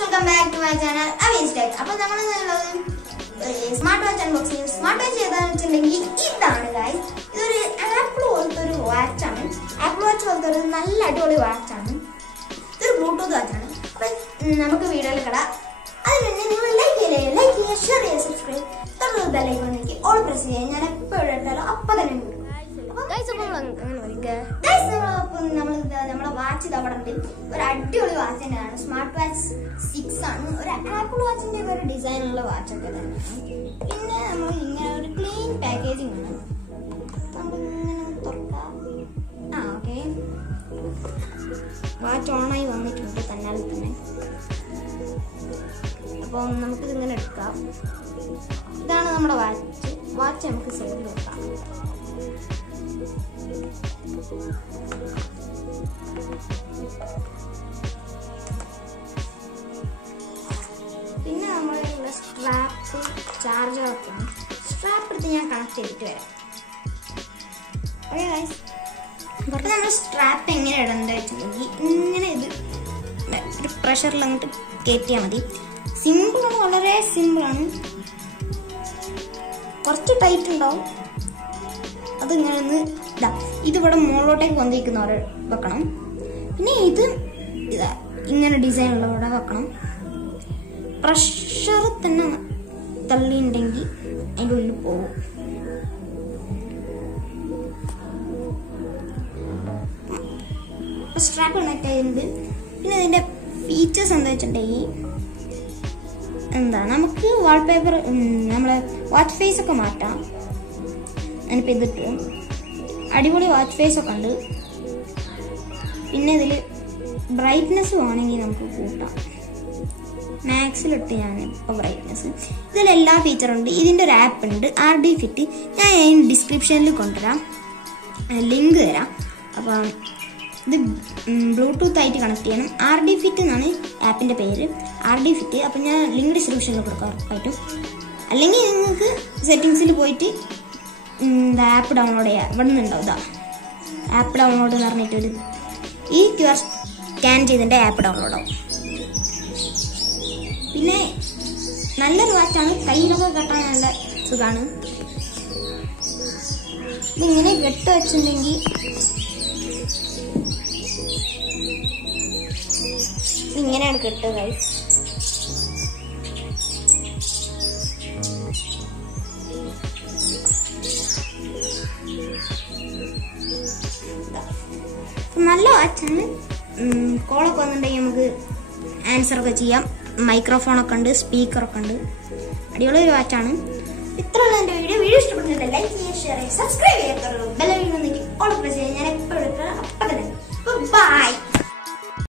welcome back to my channel Abees. അപ്പോൾ നമ്മൾ smart watch unbox ചെയ്യും. സ്മാർട്ട് വാച്ച് ഏതാണെന്ന് വെച്ചിട്ടുണ്ടെങ്കിൽ ഇതാണ് ഗൈസ്. ഇതൊരു ആപ്പിൾ പോലത്തെ ഒരു വാച്ചാണ്. ആപ്പിൾ വാച്ച് പോലത്തെ ഒരു നല്ല അടിപൊളി വാച്ചാണ്. ഇതൊരു ബ്ലൂടൂത്ത് വാച്ചാണ്. അപ്പം നമുക്ക് വീഡിയോയിൽ കിടാം. അതിന് മുന്നേ നിങ്ങൾ ലൈക്ക് ചെയ്യുക, ഷെയർ ചെയ്യുക, സബ്സ്ക്രൈബ് തൊട്ടുള്ള ബെല്ലൈക്കൺ നോക്കി ഓൾ പ്രസ് ചെയ്യുക. ഞാൻ എപ്പോഴും ഇട്ടാലും അപ്പം തന്നെ വരും. നമ്മളെ വാച്ച് ഇതവിടെ ഉണ്ട്. ഒരു അടിപൊളി വാച്ച് തന്നെയാണ്. സ്മാർട്ട് വാച്ച് 6 ആണ്. ഒരു ആപ്പിൾ വാച്ചിന്റെ ഒരു ഡിസൈനുള്ള വാച്ചൊക്കെ തന്നെയാണ്. പിന്നെ നമ്മൾ ഇങ്ങനെ ഒരു ക്ലീൻ പാക്കേജിംഗ് ആണ്. നമ്മളിങ്ങനെ തുറക്കാം. ഓക്കെ, വാച്ച് ഓണായി വന്നിട്ടുണ്ട് തന്നാലും തന്നെ. അപ്പോൾ നമുക്കിതിങ്ങനെ എടുക്കാം. ഇതാണ് നമ്മുടെ വാച്ച് നമുക്ക് സൈഡിൽ വെക്കാം. പിന്നെ നമ്മളുള്ള സ്ട്രാപ്പ്, ചാർജറൊക്കെയാണ്. സ്ട്രാപ്പ് എടുത്ത് ഞാൻ കണക്ട് ചെയ്തിട്ട് വരാം. ഓക്കെ ഗൈസ്, അപ്പോൾ നമ്മൾ സ്ട്രാപ്പ് എങ്ങനെ ഇടേണ്ടത് വെച്ചിട്ടുണ്ടെങ്കിൽ ഇങ്ങനെ ഇത് ഒരു പ്രഷറിൽ അങ്ങോട്ട് കയറ്റിയാൽ മതി. സിമ്പിളാണ്, വളരെ സിമ്പിളാണ്. കുറച്ച് ടൈറ്റ് ഉണ്ടാവും. അതിങ്ങനെ ഒന്ന് ഇതിവിടെ മുകളിലോട്ടേക്ക് വന്നിരിക്കുന്നവരെ വെക്കണം. പിന്നെ ഇതാ ഇങ്ങനെ ഡിസൈനുള്ളവിടെ വെക്കണം. പ്രഷർ തന്നെ തള്ളിയിട്ടുണ്ടെങ്കിൽ അതിൻ്റെ ഉള്ളിൽ പോകും. സ്ട്രാപ്പ് കണക്ട് ആയിട്ടുണ്ട്. പിന്നെ ഇതിൻ്റെ ഫീച്ചേഴ്സ് എന്താ വെച്ചിട്ടുണ്ടെങ്കിൽ നമുക്ക് വാൾപേപ്പർ, നമ്മളെ വാച്ച് ഫേസ് ഒക്കെ മാറ്റാം. ഞാനിപ്പോൾ ഇതിട്ട് അടിപൊളി വാച്ച് ഫേസ് ഒക്കെ ഉണ്ട്. പിന്നെ ഇതിൽ ബ്രൈറ്റ്നെസ് വേണമെങ്കിൽ നമുക്ക് കൂട്ടാം. മാക്സിലിട്ട് ഞാൻ ഇപ്പോൾ ബ്രൈറ്റ്നെസ്. ഇതിലെല്ലാ ഫീച്ചറും ഉണ്ട്. ഇതിൻ്റെ ഒരു ആപ്പ് ഉണ്ട്, RD ഫിറ്റ്. ഞാൻ അതിന് ഡിസ്ക്രിപ്ഷനിൽ കൊണ്ടുവരാം, ലിങ്ക് തരാം. അപ്പം ഇത് ബ്ലൂടൂത്ത് ആയിട്ട് കണക്ട് ചെയ്യണം. RD ഫിറ്റ് എന്നാണ് ആപ്പിൻ്റെ പേര്, RD ഫിറ്റ്. അപ്പം ഞാൻ ലിങ്ക് ഡിസ്ക്രിപ്ഷനിൽ കൊടുക്കാൻ പറ്റും. അല്ലെങ്കിൽ നിങ്ങൾക്ക് സെറ്റിങ്സിൽ പോയിട്ട് ആപ്പ് ഡൗൺലോഡ് ചെയ്യാം. ഇവിടെ നിന്നുണ്ടാവും ആപ്പ് ഡൗൺലോഡ് എന്ന് പറഞ്ഞിട്ടൊരു ഈ QR സ്കാൻ ചെയ്തിട്ട് ആപ്പ് ഡൗൺലോഡ് ആവും. പിന്നെ നല്ലൊരു വാച്ചാണ്. കയ്യിലൊക്കെ കെട്ടാൻ നല്ല സുഖമാണ്. ഇതിങ്ങനെ കെട്ട് വെച്ചിട്ടുണ്ടെങ്കിൽ ഇങ്ങനെയാണ് കെട്ടുക ഗൈസ്. നല്ല വാച്ചാണ്. കോളൊക്കെ വന്നിട്ടുണ്ടെങ്കിൽ നമുക്ക് ആൻസറൊക്കെ ചെയ്യാം. മൈക്രോഫോണൊക്കെ ഉണ്ട്, സ്പീക്കറൊക്കെ ഉണ്ട്. അടിപൊളി ഒരു വാച്ചാണ്. ഇത്രയുള്ള എൻ്റെ വീഡിയോ ഇഷ്ടപ്പെടുന്നില്ല ലൈക്ക് ചെയ്യുക, ഷെയർ ചെയ്യുക, സബ്സ്ക്രൈബ് ചെയ്യുക, ബെൽ ഐക്കൺ ഓൾ പ്രസ്